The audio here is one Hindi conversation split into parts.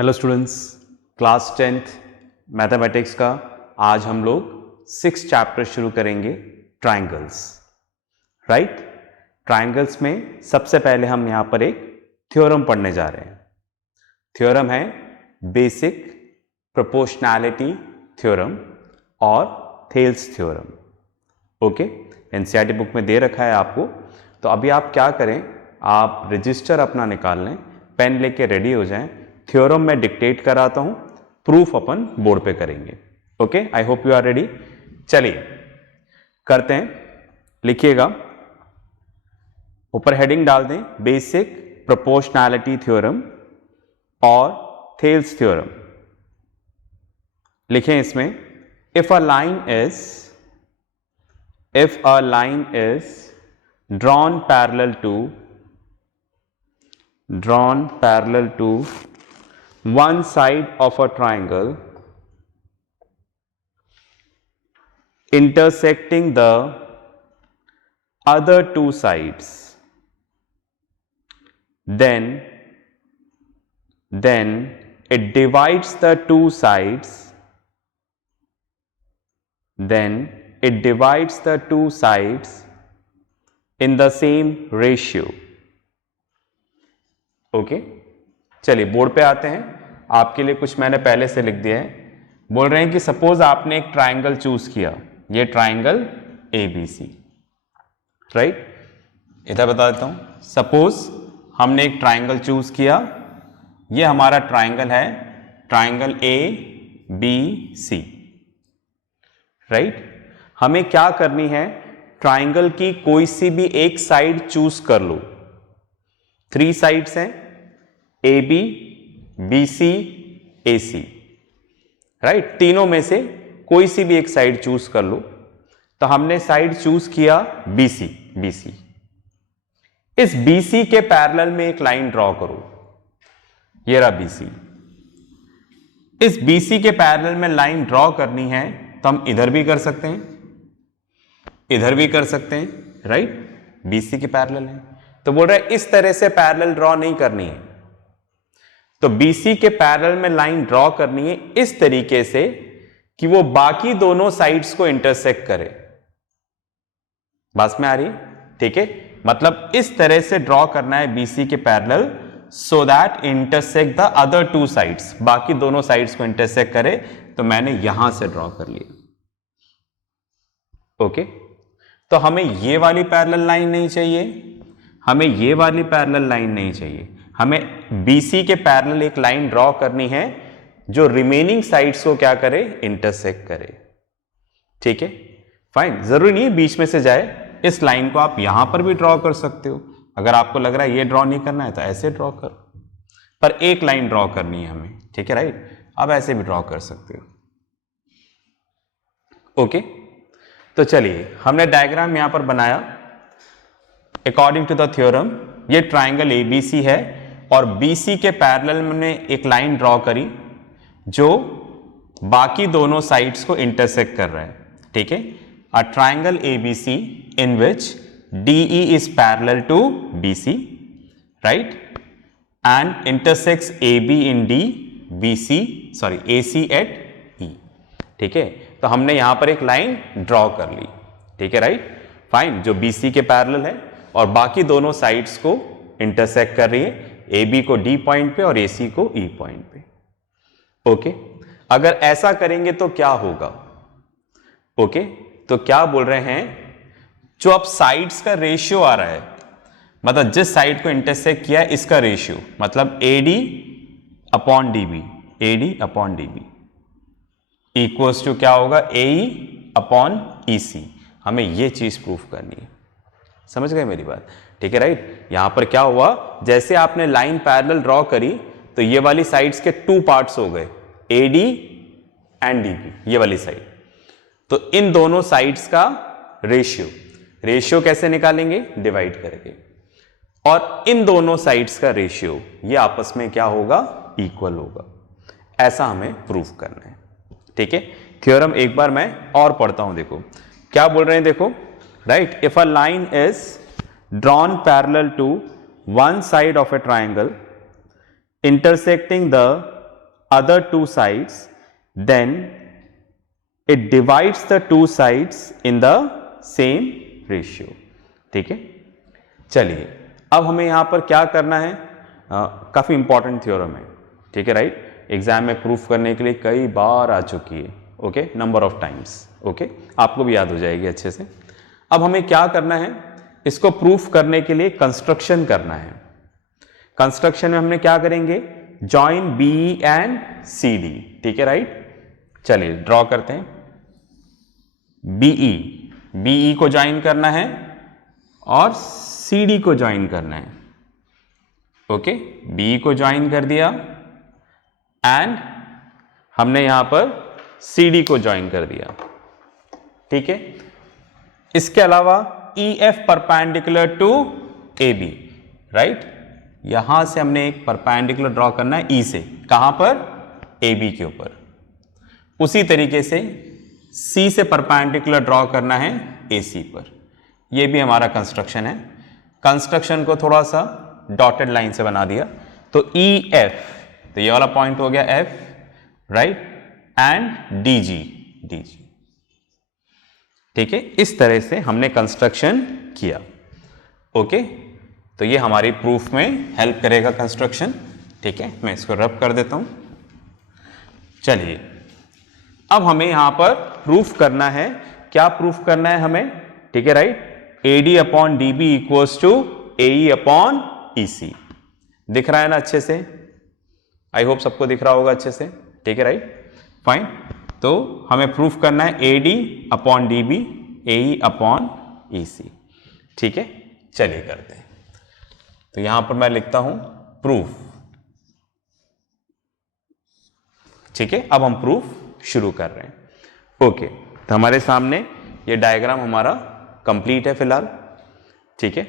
Hello students, class 10th mathematics का आज हम लोग 6th चैप्टर शुरू करेंगे, ट्रायंगल्स। राइट, ट्रायंगल्स में सबसे पहले हम यहां पर एक थ्योरम पढ़ने जा रहे हैं। थ्योरम है बेसिक प्रोपोर्शनैलिटी थ्योरम और Thales theorem. Okay, NCERT book में दे रखा है आपको। तो अभी आप क्या करें, आप रजिस्टर अपना निकाल लें, पेन लेके रेडी हो जाएं। थ्योरम मैं डिक्टेट कराता हूं, प्रूफ अपन बोर्ड पे करेंगे। Okay, I hope you are ready. चलिए करते हैं, लिखिएगा, ऊपर हेडिंग डाल दें बेसिक प्रोपोर्शनैलिटी थ्योरम और थेल्स थ्योरम। लिखें इसमें, if a line is drawn parallel to one side of a triangle intersecting the other two sides, then it divides the two sides in the same ratio. Okay, चलिए बोर्ड पे आते हैं। आपके लिए कुछ मैंने पहले से लिख दिया है। बोल रहे हैं कि सपोज आपने एक ट्राइंगल चूज किया, ये ट्राइंगल ABC। राइट, इधर बता देता हूं, सपोज हमने एक ट्राइंगल चूज किया, ये हमारा ट्राइंगल है, ट्राइंगल ABC। राइट, हमें क्या करनी है, ट्राइंगल की कोई सी भी एक साइड चूज कर लो। 3 साइड्स हैं, AB, BC, AC। राइट, तीनों में से कोई सी भी एक साइड चूज कर लो। तो हमने साइड चूज किया BC। इस BC के पैरेलल में एक लाइन ड्रॉ करो, ये रहा BC। इस BC के पैरेलल में लाइन ड्रॉ करनी है तो हम इधर भी कर सकते हैं, इधर भी कर सकते हैं। राइट, BC के पैरेलल है तो बोल रहा है इस तरह से पैरेलल ड्रॉ नहीं करनी है। तो BC के पैरेलल में लाइन ड्रॉ करनी है इस तरीके से कि वो बाकी दोनों साइड्स को इंटरसेक्ट करे। बात में आ रही है? ठीक है, मतलब इस तरह से ड्रॉ करना है BC के parallel so that intersect the other two sides, बाकी दोनों साइड्स को इंटरसेक्ट करे। तो मैंने यहां से ड्रॉ कर लिया। ओके, तो हमें ये वाली पैरेलल लाइन नहीं चाहिए, हमें ये वाली पैरेलल लाइन नहीं चाहिए, हमें BC के पैरेलल एक लाइन ड्रॉ करनी है जो रिमेनिंग साइड्स को क्या करे, इंटरसेक्ट करे। ठीक है, फाइन, जरूरी नहीं बीच में से जाए। इस लाइन को आप यहां पर भी ड्रॉ कर सकते हो। अगर आपको लग रहा है ये ड्रॉ नहीं करना है तो ऐसे ड्रॉ करो, पर एक लाइन ड्रॉ करनी है हमें। ठीक है, राइट, अब ऐसे भी ड्रॉ कर सकते हो। ओके, तो चलिए हमने डायग्राम यहां पर बनाया अकॉर्डिंग टू द थ्योरम। ये ट्राइंगल ABC है और BC के पैरेलल में एक लाइन ड्रॉ करी जो बाकी दोनों साइड्स को इंटरसेक्ट कर रहा है। ठीक है, a triangle ABC in which DE is parallel to BC, right, and intersects AB in D, AC at E। ठीक है, तो हमने यहां पर एक लाइन ड्रॉ कर ली। ठीक है, राइट, फाइन, जो BC के पैरेलल है और बाकी दोनों साइड्स को इंटरसेक्ट कर रही है, AB को D पॉइंट पे और AC को E पॉइंट पे। ओके, अगर ऐसा करेंगे तो क्या होगा? ओके, तो क्या बोल रहे हैं, जो अब साइड्स का रेशियो आ रहा है, मतलब जिस साइड को इंटरसेक्ट किया है इसका रेशियो, मतलब AD upon DB equals to क्या होगा, AE अपॉन EC। हमें ये चीज प्रूफ करनी है। समझ गए मेरी बात? ठीक है, राइट, यहां पर क्या हुआ, जैसे आपने लाइन पैरेलल ड्रॉ करी तो ये वाली साइड्स के 2 पार्ट्स हो गए, AD एंड DB, ये वाली साइड। तो इन दोनों साइड्स का रेशियो कैसे निकालेंगे, डिवाइड करके, और इन दोनों साइड्स का रेशियो ये आपस में क्या होगा, इक्वल होगा। ऐसा हमें प्रूफ करना है। ठीक है, थ्योरम एक बार मैं और पढ़ता हूं, देखो क्या बोल रहे हैं, देखो, right, if a line is drawn parallel to one side of a triangle intersecting the other two sides, then it divides the two sides in the same ratio. ठीक है, चलिए अब हमें यहां पर क्या करना है, काफी इंपॉर्टेंट थ्योरम है, ठीक है, राइट, एग्जाम में प्रूफ करने के लिए कई बार आ चुकी है, okay, number of times, okay, आपको भी याद हो जाएगी अच्छे से। अब हमें क्या करना है, इसको प्रूफ करने के लिए कंस्ट्रक्शन करना है। कंस्ट्रक्शन में हमने क्या करेंगे, join B and C D, ठीक है, राइट, चलिए ड्रॉ करते हैं। बीई को ज्वाइन करना है और सीडी को ज्वाइन करना है, ओके, बीई को ज्वाइन कर दिया एंड हमने यहां पर सीडी को ज्वाइन कर दिया, ठीक है। इसके अलावा EF perpendicular to AB, right, यहां से हमने एक परपेंडिकुलर ड्रॉ करना है E से, कहां पर, AB के ऊपर। उसी तरीके से C से परपेंडिकुलर ड्रॉ करना है AC पर। यह भी हमारा कंस्ट्रक्शन है। कंस्ट्रक्शन को थोड़ा सा डॉटेड लाइन से बना दिया, तो EF, तो ये वाला पॉइंट हो गया F, राइट, एंड DG, ठीक है। इस तरह से हमने कंस्ट्रक्शन किया, ओके, तो ये हमारी प्रूफ में हेल्प करेगा कंस्ट्रक्शन, ठीक है। मैं इसको रब कर देता हूं। चलिए अब हमें यहां पर प्रूफ करना है, क्या प्रूफ करना है हमें, ठीक है, right, AD upon DB equals to AE upon EC। दिख रहा है ना अच्छे से, आई होप सबको दिख रहा होगा अच्छे से, ठीक है, राइट, फाइन। तो हमें प्रूफ करना है AD upon DB AE upon EC, ठीक है, चलिए करते हैं। तो यहां पर मैं लिखता हूं प्रूफ, ठीक है। अब हम प्रूफ शुरू कर रहे हैं, ओके। तो हमारे सामने ये डायग्राम हमारा कंप्लीट है फिलहाल, ठीक है,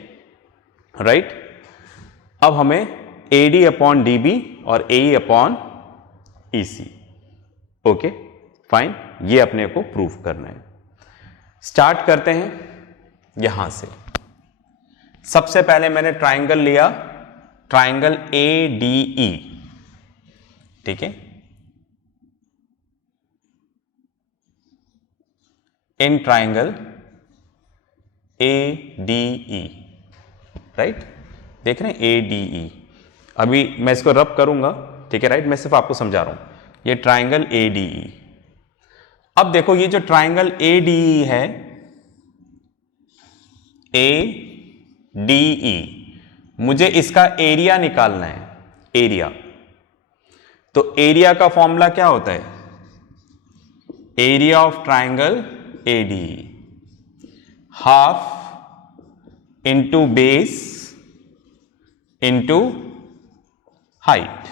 राइट। अब हमें AD अपॉन DB और AE upon EC, okay, fine, ये अपने को प्रूफ करना है। स्टार्ट करते हैं यहां से। सबसे पहले मैंने ट्राइंगल लिया, ट्राइंगल ADE, ठीक है, इन ट्राइंगल ADE, राइट, देख रहे हैं ADE। अभी मैं इसको रब करूंगा, ठीक है, राइट, मैं सिर्फ आपको समझा रहा हूं, ये ट्राइंगल ADE। अब देखो ये जो ट्राइंगल ADE है, ADE, मुझे इसका एरिया निकालना है, एरिया। तो एरिया का फॉर्मूला क्या होता है, area of triangle ADE, half into base into height,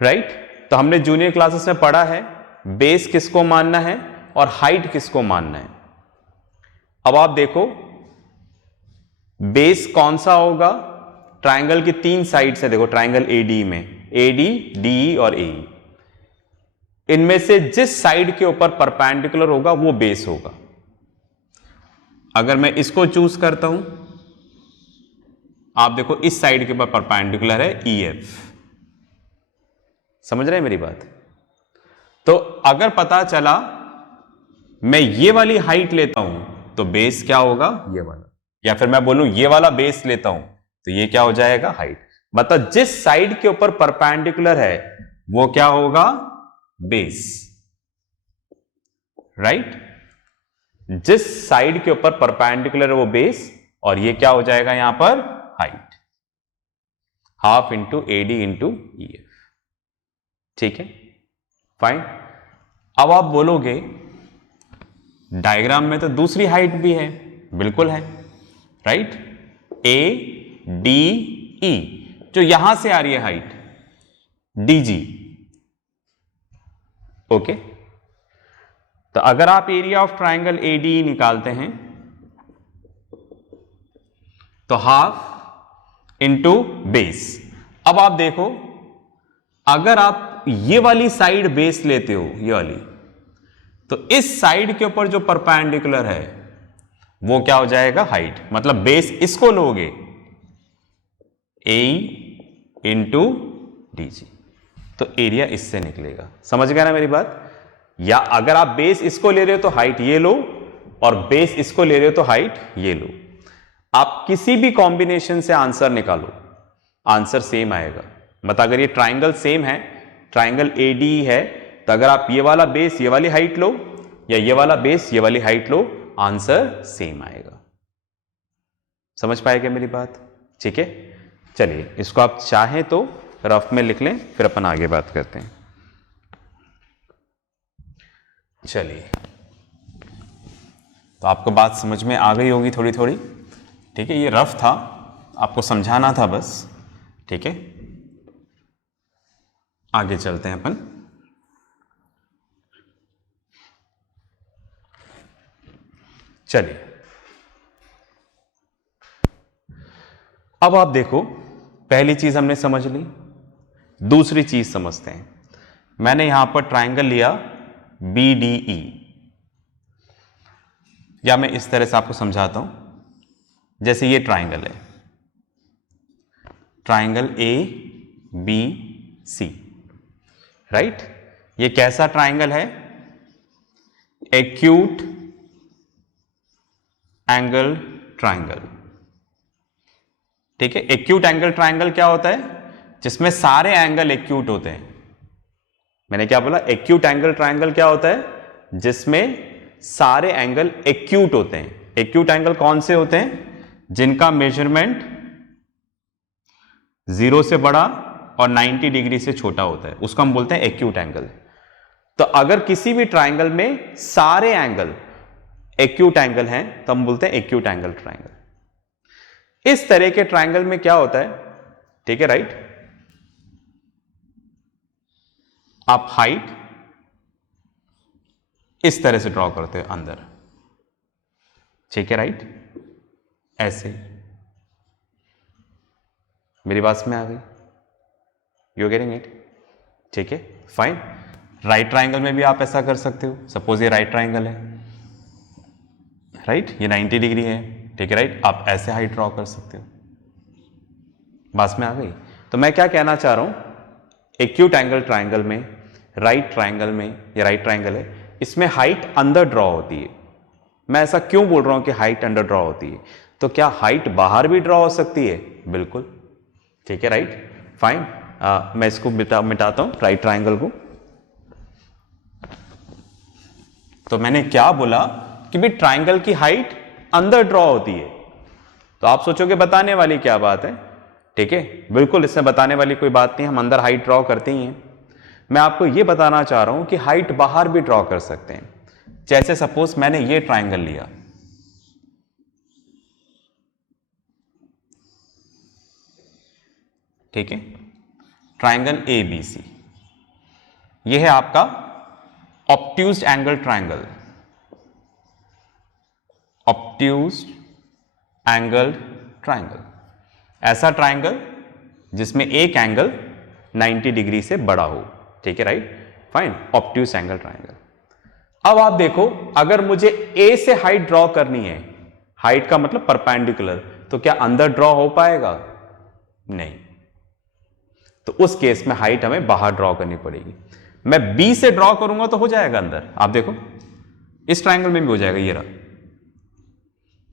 right. तो हमने जूनियर क्लासेस में पढ़ा है बेस किसको मानना है और हाइट किसको मानना है। अब आप देखो बेस कौन सा होगा, ट्राइंगल की तीन साइड्स है, देखो ट्राइंगल AD में AD, DE और AE, इनमें से जिस साइड के ऊपर परपेंडिकुलर होगा वो बेस होगा। अगर मैं इसको चूज करता हूं, आप देखो इस साइड के ऊपर परपेंडिकुलर है EF, समझ रहे हैं मेरी बात। तो अगर पता चला मैं ये वाली हाइट लेता हूं तो बेस क्या होगा, ये वाला, या फिर मैं बोलूं ये वाला बेस लेता हूं तो ये क्या हो जाएगा, हाइट। मतलब जिस साइड के ऊपर परपेंडिकुलर है वो क्या होगा, बेस, राइट। जिस साइड के ऊपर परपेंडिकुलर है वो बेस, और ये क्या हो जाएगा यहां पर, height, half into AD into EF, ठीक है, फाइन। अब आप बोलोगे डायग्राम में तो दूसरी हाइट भी है, बिल्कुल है, राइट, ADE, जो यहां से आ रही है हाइट DG, ओके। तो अगर आप एरिया ऑफ ट्राइंगल ADE निकालते हैं तो हाफ इंटू बेस। अब आप देखो अगर आप ये वाली साइड बेस लेते हो, ये वाली, तो इस साइड के ऊपर जो परपेंडिकुलर है वो क्या हो जाएगा, हाइट। मतलब बेस इसको लोगे AE इंटू DG, तो एरिया इससे निकलेगा। समझ गए ना मेरी बात? या अगर आप बेस इसको ले रहे हो तो हाइट ये लो, और बेस इसको ले रहे हो तो हाइट ये लो। आप किसी भी कॉम्बिनेशन से आंसर निकालो, आंसर सेम आएगा। मतलब अगर ये ट्राइंगल सेम है, ट्राइंगल एडी है, तो अगर आप ये वाला बेस ये वाली हाइट लो, या ये वाला बेस ये वाली हाइट लो, आंसर सेम आएगा। समझ पाएगा मेरी बात? ठीक है, चलिए इसको आप चाहें तो रफ में लिख लें, फिर अपन आगे बात करते हैं। चलिए, तो आपको बात समझ में आ गई होगी थोड़ी थोड़ी। ठीक है, ये रफ था, आपको समझाना था बस। ठीक है, आगे चलते हैं अपन। चलिए, अब आप देखो, पहली चीज हमने समझ ली, दूसरी चीज समझते हैं। मैंने यहां पर ट्राइंगल लिया BDE, या मैं इस तरह से आपको समझाता हूं। जैसे ये ट्राइंगल है, ट्राइंगल ABC, राइट? ये कैसा ट्राइंगल है? Acute angle triangle. ठीक है, एक्यूट एंगल ट्राइंगल क्या होता है? जिसमें सारे एंगल एक्यूट होते हैं। मैंने क्या बोला? एक्यूट एंगल ट्राइंगल क्या होता है? जिसमें सारे एंगल एक्यूट होते हैं। एक्यूट एंगल कौन से होते हैं? जिनका मेजरमेंट 0 से बड़ा और 90 डिग्री से छोटा होता है, उसको हम बोलते हैं एक्यूट एंगल। तो अगर किसी भी ट्राइंगल में सारे एंगल एक्यूट एंगल हैं, तो हम बोलते हैं एक्यूट एंगल ट्राइंगल। इस तरह के ट्राइंगल में क्या होता है? ठीक है, राइट? आप हाइट इस तरह से ड्रॉ करते हो अंदर। ठीक है, राइट? ऐसे। मेरी बात में आ गई? You getting it? ठीक है, फाइन। राइट ट्राइंगल में भी आप ऐसा कर सकते हो। सपोज ये राइट ट्राइंगल है, राइट? ये 90 डिग्री है। ठीक है, राइट? आप ऐसे हाइट ड्रॉ कर सकते हो। बात में आ गई? तो मैं क्या कहना चाह रहा हूं, एक्यूट एंगल ट्राइंगल में, राइट ट्राइंगल में, ये राइट ट्राइंगल है, इसमें हाइट अंदर ड्रॉ होती है। मैं ऐसा क्यों बोल रहा हूं कि हाइट अंदर ड्रॉ होती है? तो क्या हाइट बाहर भी ड्रॉ हो सकती है? बिल्कुल। ठीक है, राइट? फाइन। मैं इसको मिटाता हूं, राइट ट्राइंगल को। तो मैंने क्या बोला कि भी ट्राइंगल की हाइट अंदर ड्रॉ होती है। तो आप सोचोगे बताने वाली क्या बात है? ठीक है, बिल्कुल, इसमें बताने वाली कोई बात नहीं, हम अंदर हाइट ड्रॉ करते ही हैं। मैं आपको यह बताना चाह रहा हूं कि हाइट बाहर भी ड्रॉ कर सकते हैं। जैसे सपोज मैंने ये ट्राइंगल लिया, ठीक है, ट्राइंगल ABC, यह है आपका ऑब्ट्यूज्ड एंगल ट्राइंगल, ऑब्ट्यूज्ड एंगल ट्राइंगल। ऐसा ट्राइंगल जिसमें एक एंगल 90 डिग्री से बड़ा हो। ठीक है, right? Fine, obtuse angle triangle. अब आप देखो, अगर मुझे ए से हाइट ड्रॉ करनी है, हाइट का मतलब परपेंडिकुलर, तो क्या अंदर ड्रॉ हो पाएगा? नहीं। तो उस केस में हाइट हमें बाहर ड्रॉ करनी पड़ेगी। मैं बी से ड्रॉ करूंगा तो हो जाएगा अंदर। आप देखो, इस ट्राइंगल में भी हो जाएगा। ये रहा,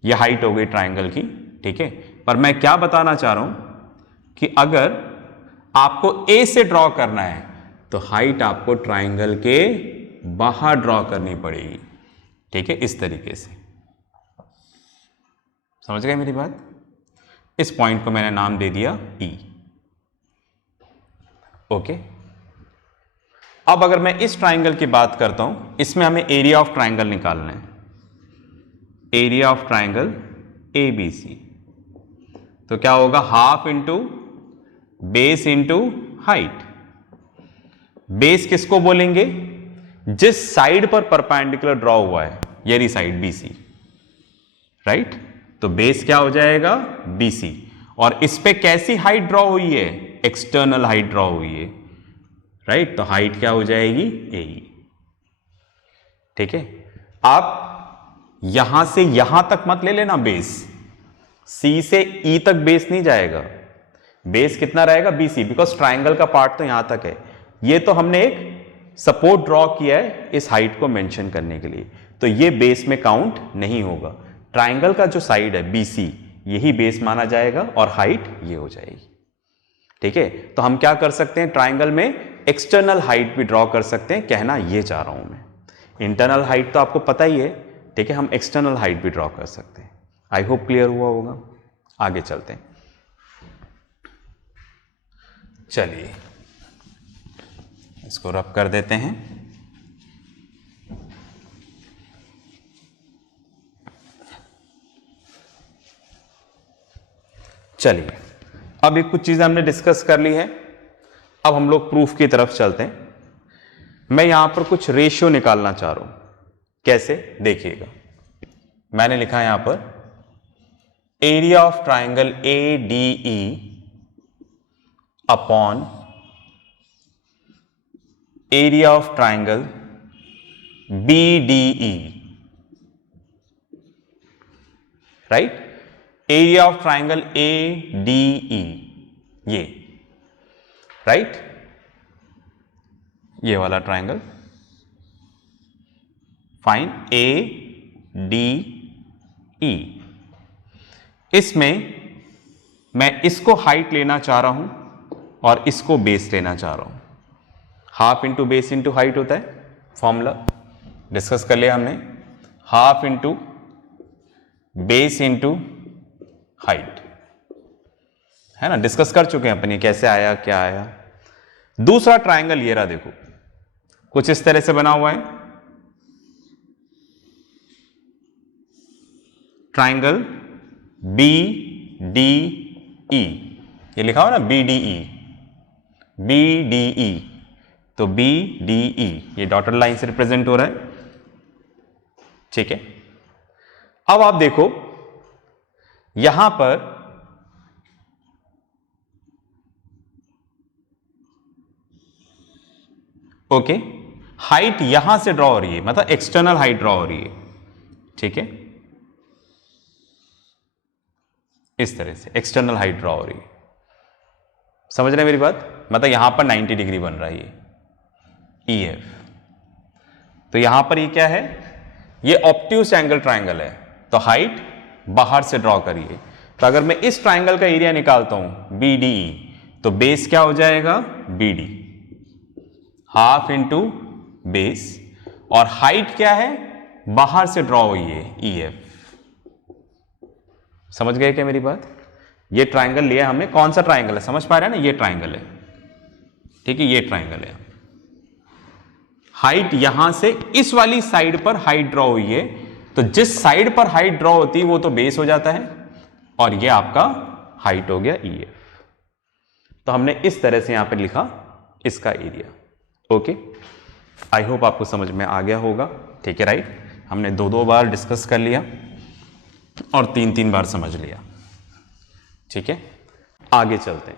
ये हाइट हो गई ट्राइंगल की। ठीक है, पर मैं क्या बताना चाह रहा हूं कि अगर आपको ए से ड्रॉ करना है तो हाइट आपको ट्राइंगल के बाहर ड्रॉ करनी पड़ेगी। ठीक है, इस तरीके से। समझ गए मेरी बात? इस पॉइंट को मैंने नाम दे दिया E। ओके, अब अगर मैं इस ट्राइंगल की बात करता हूं, इसमें हमें एरिया ऑफ ट्राइंगल निकालना है, एरिया ऑफ ट्राइंगल ABC। तो क्या होगा? Half into base into height. Base किसको बोलेंगे? जिस साइड पर परपेंडिकुलर ड्रॉ हुआ है, ये रही साइड BC, राइट? तो बेस क्या हो जाएगा? BC। और इस पे कैसी हाइट ड्रॉ हुई है? एक्सटर्नल हाइट ड्रॉ हुई है, राइट? तो हाइट क्या हो जाएगी? AE। ठीक है, आप यहां से यहां तक मत ले लेना बेस, C से E तक बेस नहीं जाएगा। बेस कितना रहेगा? BC, बिकॉज ट्राइंगल का पार्ट तो यहां तक है। ये तो हमने एक सपोर्ट ड्रॉ किया है इस हाइट को मेंशन करने के लिए, तो ये बेस में काउंट नहीं होगा। ट्राइंगल का जो साइड है BC यही बेस माना जाएगा और हाइट ये हो जाएगी। ठीक है, तो हम क्या कर सकते हैं, ट्राइंगल में एक्सटर्नल हाइट भी ड्रॉ कर सकते हैं, कहना ये चाह रहा हूं मैं। इंटरनल हाइट तो आपको पता ही है, ठीक है, हम एक्सटर्नल हाइट भी ड्रॉ कर सकते हैं। आई होप क्लियर हुआ होगा। आगे चलते हैं, चलिए इसको रब कर देते हैं। चलिए अब एक कुछ चीजें हमने डिस्कस कर ली है, अब हम लोग प्रूफ की तरफ चलते हैं। मैं यहां पर कुछ रेशियो निकालना चाह रहा हूं, कैसे देखिएगा। मैंने लिखा यहां पर area of triangle ADE upon area of triangle BDE, right. Area of triangle ADE ये, राइट, ये वाला ट्राइंगल, फाइन, ADE। इसमें मैं इसको हाइट लेना चाह रहा हूं और इसको बेस लेना चाह रहा हूं। Half into base into height होता है, फॉर्मूला डिस्कस कर लिया हमने। Half into base into height, है ना, डिस्कस कर चुके हैं अपन, ये कैसे आया क्या आया। दूसरा ट्राइंगल ये रहा, देखो कुछ इस तरह से बना हुआ है, ट्राइंगल BDE, ये लिखा हुआ ना BDE, BDE, तो BDE ये डॉटेड लाइन से रिप्रेजेंट हो रहा है, ठीक है। अब आप देखो यहां पर ओके, हाइट यहां से ड्रॉ हो रही है, मतलब एक्सटर्नल हाइट ड्रॉ हो रही है, ठीक है, इस तरह से एक्सटर्नल हाइट ड्रॉ हो रही है। समझ रहे हैं मेरी बात, मतलब यहां पर 90 डिग्री बन रहा है ये EF। तो यहां पर ये क्या है, ये ऑब्ट्यूज एंगल ट्राइंगल है, तो हाइट बाहर से ड्रॉ करिए। तो अगर मैं इस ट्राइंगल का एरिया निकालता हूं BDE, तो बेस क्या हो जाएगा BD, हाफ इंटू बेस, और हाइट क्या है, बाहर से ड्रॉ हुई है EF। समझ गए क्या मेरी बात। ये ट्राइंगल लिया हमने, कौन सा ट्राइंगल है, समझ पा रहे हैं ना, ये ट्राइंगल है, ठीक है, ये ट्राइंगल है। हाइट यहां से इस वाली साइड पर हाइट ड्रॉ हुई है, तो जिस साइड पर हाइट ड्रॉ होती है वो तो बेस हो जाता है, और ये आपका हाइट हो गया EF। तो हमने इस तरह से यहां पर लिखा इसका एरिया। ओके, आई होप आपको समझ में आ गया होगा, ठीक है, राइट। हमने 2-2 बार डिस्कस कर लिया और 3-3 बार समझ लिया, ठीक है। आगे चलते हैं।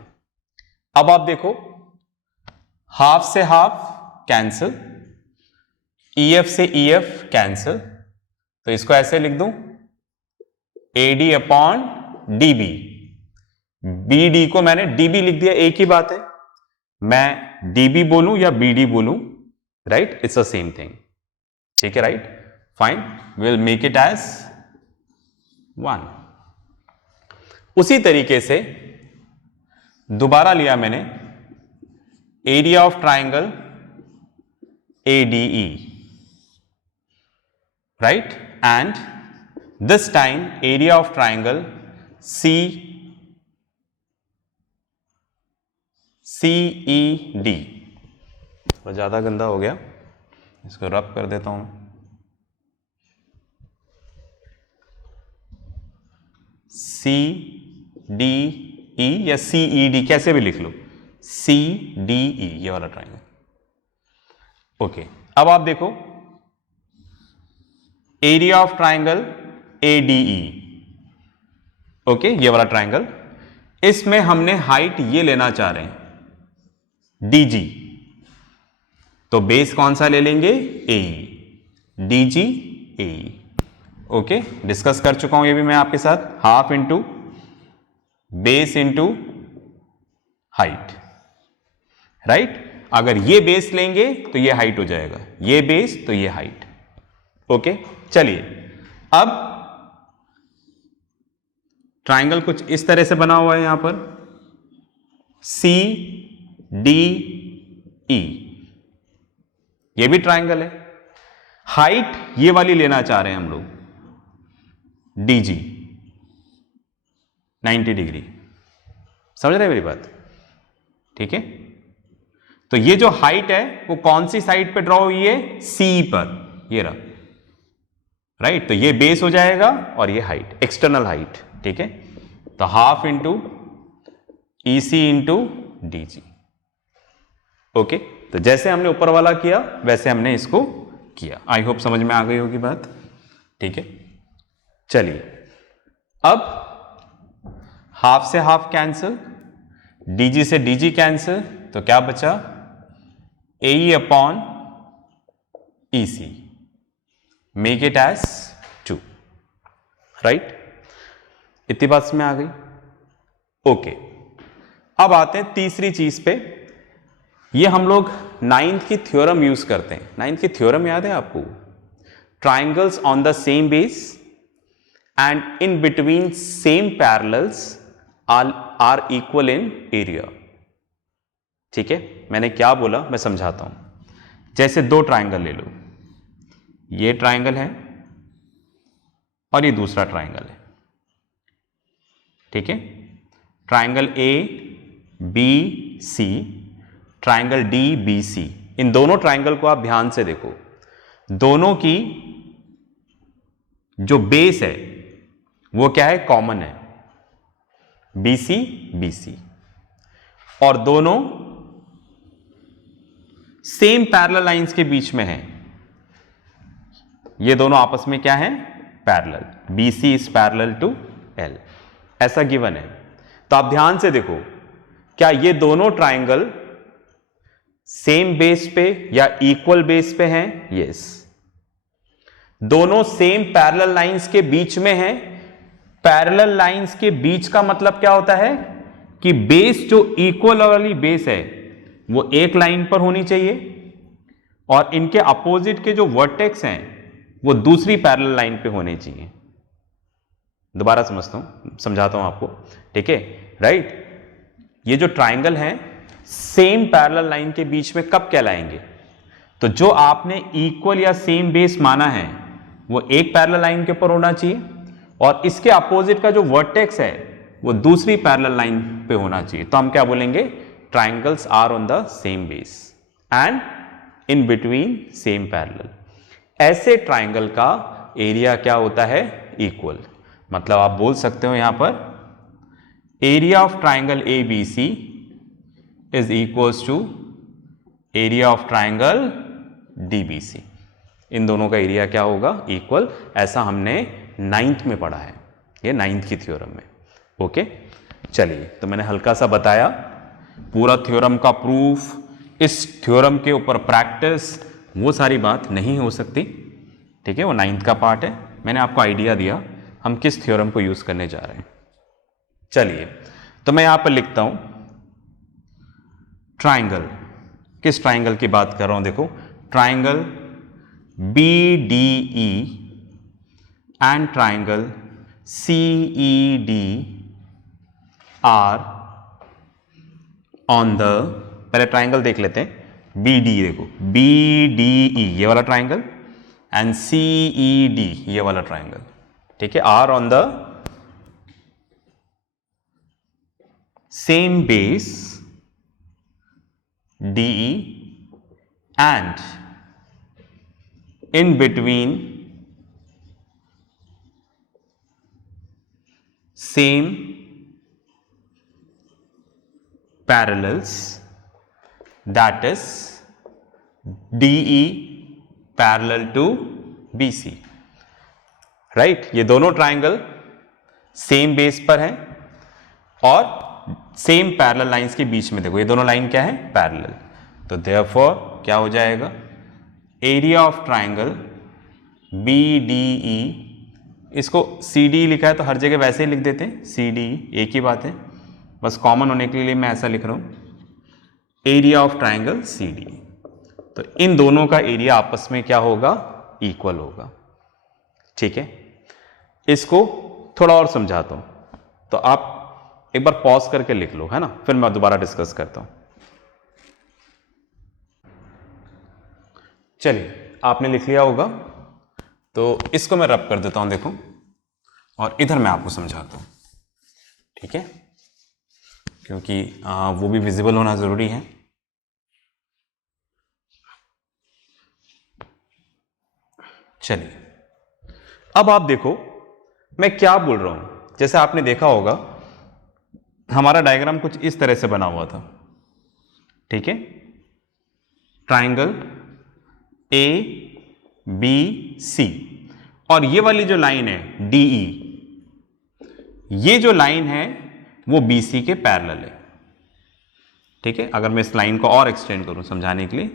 अब आप देखो, हाफ से हाफ कैंसिल, EF से EF कैंसिल, तो इसको ऐसे लिख दूं AD अपॉन DB। BD को मैंने DB लिख दिया, एक ही बात है, मैं DB बोलूं या BD बोलूं, right, it's the same thing, ठीक है, right, fine, will make it as 1। उसी तरीके से दोबारा लिया मैंने area of triangle ADE, right, and this time area of triangle CED। थोड़ा ज्यादा गंदा हो गया, इसको रब कर देता हूं। CDE या CED कैसे भी लिख लो, CDE ये वाला ट्राइंगल। ओके, अब आप देखो area of triangle ADE, okay, ये वाला ट्राइंगल, इसमें हमने हाइट ये लेना चाह रहे हैं DG, तो बेस कौन सा ले लेंगे AE, DG AE। Okay, discuss कर चुका हूं ये भी मैं आपके साथ, half into base into height, right. अगर ये बेस लेंगे तो ये हाइट हो जाएगा, ये बेस तो ये हाइट। ओके, चलिए अब ट्राइंगल कुछ इस तरह से बना हुआ है यहां पर, सी डी ई, ये भी ट्राइंगल है। हाइट ये वाली लेना चाह रहे हैं हम लोग, डीजी 90 डिग्री, समझ रहे हैं मेरी बात? ठीक है, तो ये जो हाइट है वो कौन सी साइड पे ड्रॉ हुई है? सी पर, ये रहा, राइट। तो ये बेस हो जाएगा और ये हाइट, एक्सटर्नल हाइट। ठीक है, तो हाफ इंटू ई सी इंटू डी जी। ओके, तो जैसे हमने ऊपर वाला किया वैसे हमने इसको किया। आई होप समझ में आ गई होगी बात। ठीक है, चलिए अब हाफ से हाफ कैंसिल, डीजी से डीजी कैंसिल, तो क्या बचा? A upon E C, make it as 2, right. इतनी बात में आ गई। ओके, अब आते हैं तीसरी चीज पे। ये हम लोग 9th की थ्योरम यूज करते हैं। 9th की थ्योरम याद है आपको? Triangles on the same base and in between same parallels are equal in area. ठीक है, मैंने क्या बोला मैं समझाता हूं। जैसे दो ट्राइंगल ले लो, ये ट्राइंगल है और ये दूसरा ट्राइंगल है। ठीक है, triangle A B C, triangle D B C. इन दोनों ट्राइंगल को आप ध्यान से देखो, दोनों की जो बेस है वो क्या है? कॉमन है, बी सी बी सी, और दोनों सेम पैरेलल लाइंस के बीच में है। ये दोनों आपस में क्या है? Parallel, B C is parallel to L, ऐसा गिवन है। तो आप ध्यान से देखो, क्या ये दोनों ट्राइंगल सेम बेस पे या इक्वल बेस पे हैं? यस। दोनों सेम पैरेलल लाइंस के बीच में हैं। पैरेलल लाइंस के बीच का मतलब क्या होता है? कि बेस जो इक्वल वाली बेस है वो एक लाइन पर होनी चाहिए और इनके अपोजिट के जो वर्टेक्स हैं वो दूसरी पैरेलल लाइन पे होने चाहिए। दोबारा समझाता हूं आपको। ठीक है, राइट। ये जो ट्राइंगल है सेम पैरेलल लाइन के बीच में कब कहलाएंगे? तो जो आपने इक्वल या सेम बेस माना है वो एक पैरेलल लाइन के ऊपर होना चाहिए और इसके अपोजिट का जो वर्टेक्स है वो दूसरी पैरेलल लाइन पे होना चाहिए। तो हम क्या बोलेंगे? Triangles are on the same base and in between same parallel. ऐसे ट्राइंगल का एरिया क्या होता है? इक्वल। मतलब आप बोल सकते हो यहां पर area of triangle A B C is equals to area of triangle D B C. इन दोनों का एरिया क्या होगा? इक्वल। ऐसा हमने 9th में पढ़ा है, ये 9th की थ्योरम में। ओके, चलिए, तो मैंने हल्का सा बताया पूरा थ्योरम का प्रूफ, इस थ्योरम के ऊपर प्रैक्टिस, वो सारी बात नहीं हो सकती। ठीक है, वो 9th का पार्ट है। मैंने आपको आइडिया दिया हम किस थ्योरम को यूज करने जा रहे हैं। चलिए, तो मैं यहां पर लिखता हूं ट्राइंगल। किस ट्राइंगल की बात कर रहा हूं? देखो, triangle B D E and triangle C E D are on the, पहले ट्राइंगल देख लेते हैं। बी डी, देखो बी डी ई ये वाला triangle and C E D ये वाला ट्राइंगल। ठीक है, are on the same base DE and in between same parallels, that is DE parallel to BC, right. ये दोनों ट्राइंगल सेम बेस पर हैं और सेम पैरेलल लाइंस के बीच में, देखो ये दोनों लाइन क्या है? पैरेलल। तो देयरफॉर क्या हो जाएगा? एरिया ऑफ ट्राइंगल BDE, इसको CD लिखा है तो हर जगह वैसे ही लिख देते हैं, CDE, एक ही बात है, बस कॉमन होने के लिए मैं ऐसा लिख रहा हूं। Area of triangle C D. तो इन दोनों का एरिया आपस में क्या होगा, इक्वल होगा। ठीक है, इसको थोड़ा और समझाता हूं, तो आप एक बार पॉज करके लिख लो, है ना, फिर मैं दोबारा डिस्कस करता हूं। चलिए, आपने लिख लिया होगा, तो इसको मैं रब कर देता हूं, देखो, और इधर मैं आपको समझाता हूं। ठीक है, क्योंकि वो भी विजिबल होना जरूरी है। चलिए, अब आप देखो मैं क्या बोल रहा हूं। जैसे आपने देखा होगा हमारा डायग्राम कुछ इस तरह से बना हुआ था। ठीक है, ट्राइंगल ए बी सी, और ये वाली जो लाइन है डी ई, ये जो लाइन है वो बी सी के पैरेलल है। ठीक है, अगर मैं इस लाइन को और एक्सटेंड करूं समझाने के लिए,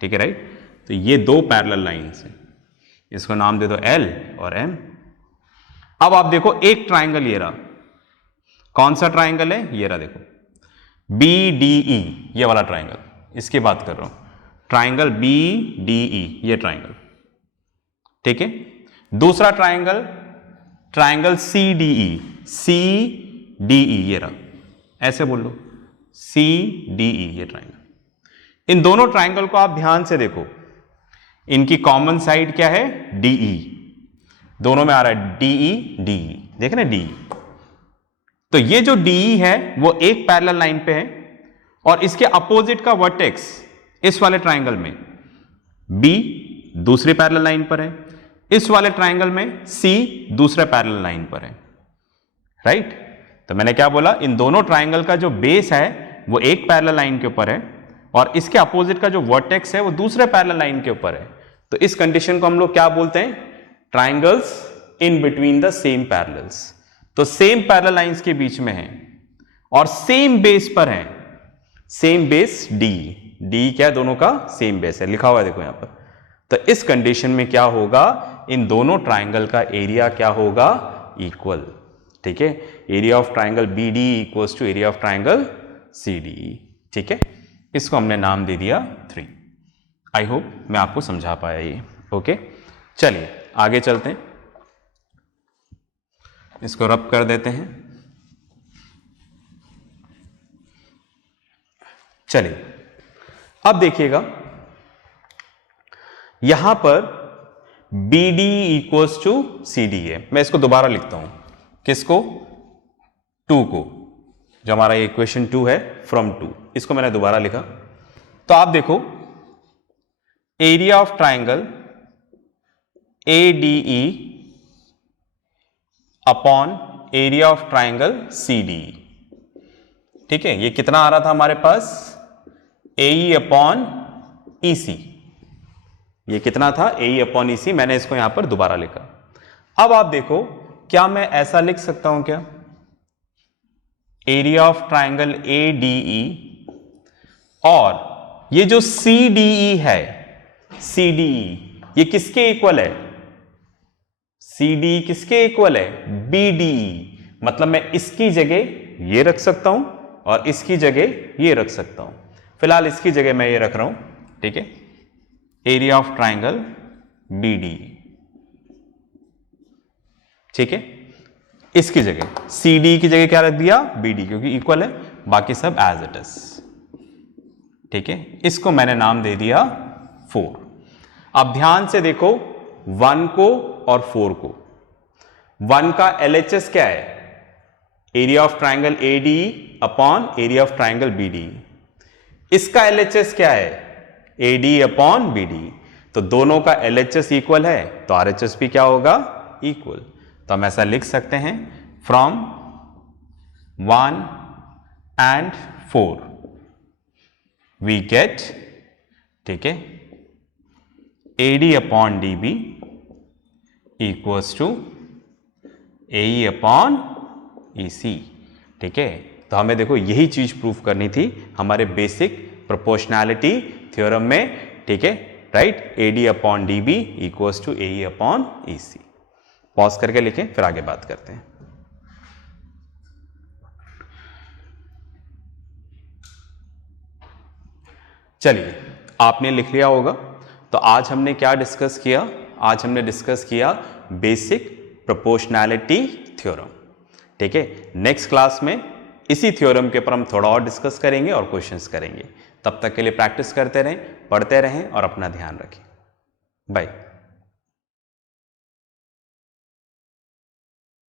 ठीक है, राइट, तो ये दो पैरेलल लाइंस हैं, इसको नाम दे दो एल और एम। अब आप देखो एक ट्राइंगल ये रहा, कौन सा ट्राइंगल है, ये रहा, देखो बी डी ई, ये वाला ट्राइंगल, इसकी बात कर रहा हूं, ट्राइंगल बी डी ई, ये ट्राइंगल। ठीक है, दूसरा triangle, triangle C D E, C D E, ये रहा, ऐसे बोल लो, सी डी ई, ये ट्राइंगल। इन दोनों ट्राइंगल को आप ध्यान से देखो, इनकी कॉमन साइड क्या है, डी ई, दोनों में आ रहा है डी ई डी ई, देख रहे हैं डी ई। तो ये जो डी ई है वो एक पैरेलल लाइन पे है, और इसके अपोजिट का वर्टेक्स इस वाले ट्राइंगल में बी दूसरी पैरेलल लाइन पर है, इस वाले ट्राइंगल में सी दूसरे पैरेलल लाइन पर है, राइट। तो मैंने क्या बोला, इन दोनों ट्राइंगल का जो बेस है वो एक पैरेलल लाइन के ऊपर है, और इसके अपोजिट का जो वर्टेक्स है वो दूसरे पैरेलल लाइन के ऊपर है। तो इस कंडीशन को हम लोग क्या बोलते हैं, triangles in between the same parallels. तो सेम पैरेलल लाइंस के बीच में है और सेम बेस पर है, सेम बेस डी, डी क्या है, दोनों का सेम बेस है, लिखा हुआ है देखो यहां पर। तो इस कंडीशन में क्या होगा, इन दोनों ट्राइंगल का एरिया क्या होगा, इक्वल। ठीक है, area of triangle B D equals to area of triangle C D. ठीक है, इसको हमने नाम दे दिया 3। आई होप मैं आपको समझा पाया ये। ओके, चलिए आगे चलते हैं, इसको रब कर देते हैं। चलिए अब देखिएगा, यहां पर B D equals to C D है। मैं इसको दोबारा लिखता हूं, किसको, 2 को, जो हमारा इक्वेशन 2 है फ्रॉम 2, इसको मैंने दोबारा लिखा। तो आप देखो area of triangle A D E upon area of triangle C D. ठीक है, ये कितना आ रहा था हमारे पास, ए ई अपॉन ई सी, ये कितना था, ए ई अपॉन ई सी। मैंने इसको यहां पर दोबारा लिखा। अब आप देखो, क्या मैं ऐसा लिख सकता हूं क्या, area of triangle A D ई, और ये जो सी डी ई है, सी डी ई, ये किसके इक्वल है, सी डी किसके इक्वल है, बी डी ई। मतलब मैं इसकी जगह ये रख सकता हूं और इसकी जगह ये रख सकता हूं। फिलहाल इसकी जगह मैं ये रख रहा हूं, ठीक है, area of triangle B D. ठीक है, इसकी जगह सी डी की जगह क्या रख दिया, बी डी, क्योंकि इक्वल है, बाकी सब एज इट इज। ठीक है, इसको मैंने नाम दे दिया 4। अब ध्यान से देखो 1 को और 4 को। 1 का LHS क्या है, area of triangle A D upon area of triangle B D. इसका LHS क्या है, A D upon B D. तो दोनों का LHS इक्वल है, तो RHS भी क्या होगा, इक्वल। तो हम ऐसा लिख सकते हैं, फ्रॉम 1 एंड 4 वी गेट, ठीक है, A D upon D B equals to A E upon E C. ठीक है, तो हमें देखो यही चीज प्रूफ करनी थी हमारे बेसिक प्रोपोर्शनैलिटी थ्योरम में। ठीक है, right, A D upon D B equals to A E upon E C. Pause करके लिखें, फिर आगे बात करते हैं। चलिए, आपने लिख लिया होगा। तो आज हमने क्या डिस्कस किया? आज हमने डिस्कस किया बेसिक प्रोपोर्शनैलिटी थ्योरम। ठीक है, नेक्स्ट क्लास में इसी थ्योरम के ऊपर हम थोड़ा और डिस्कस करेंगे और क्वेश्चंस करेंगे। तब तक के लिए प्रैक्टिस करते रहें, पढ़ते रहें और अपना ध्यान रखें। बाय।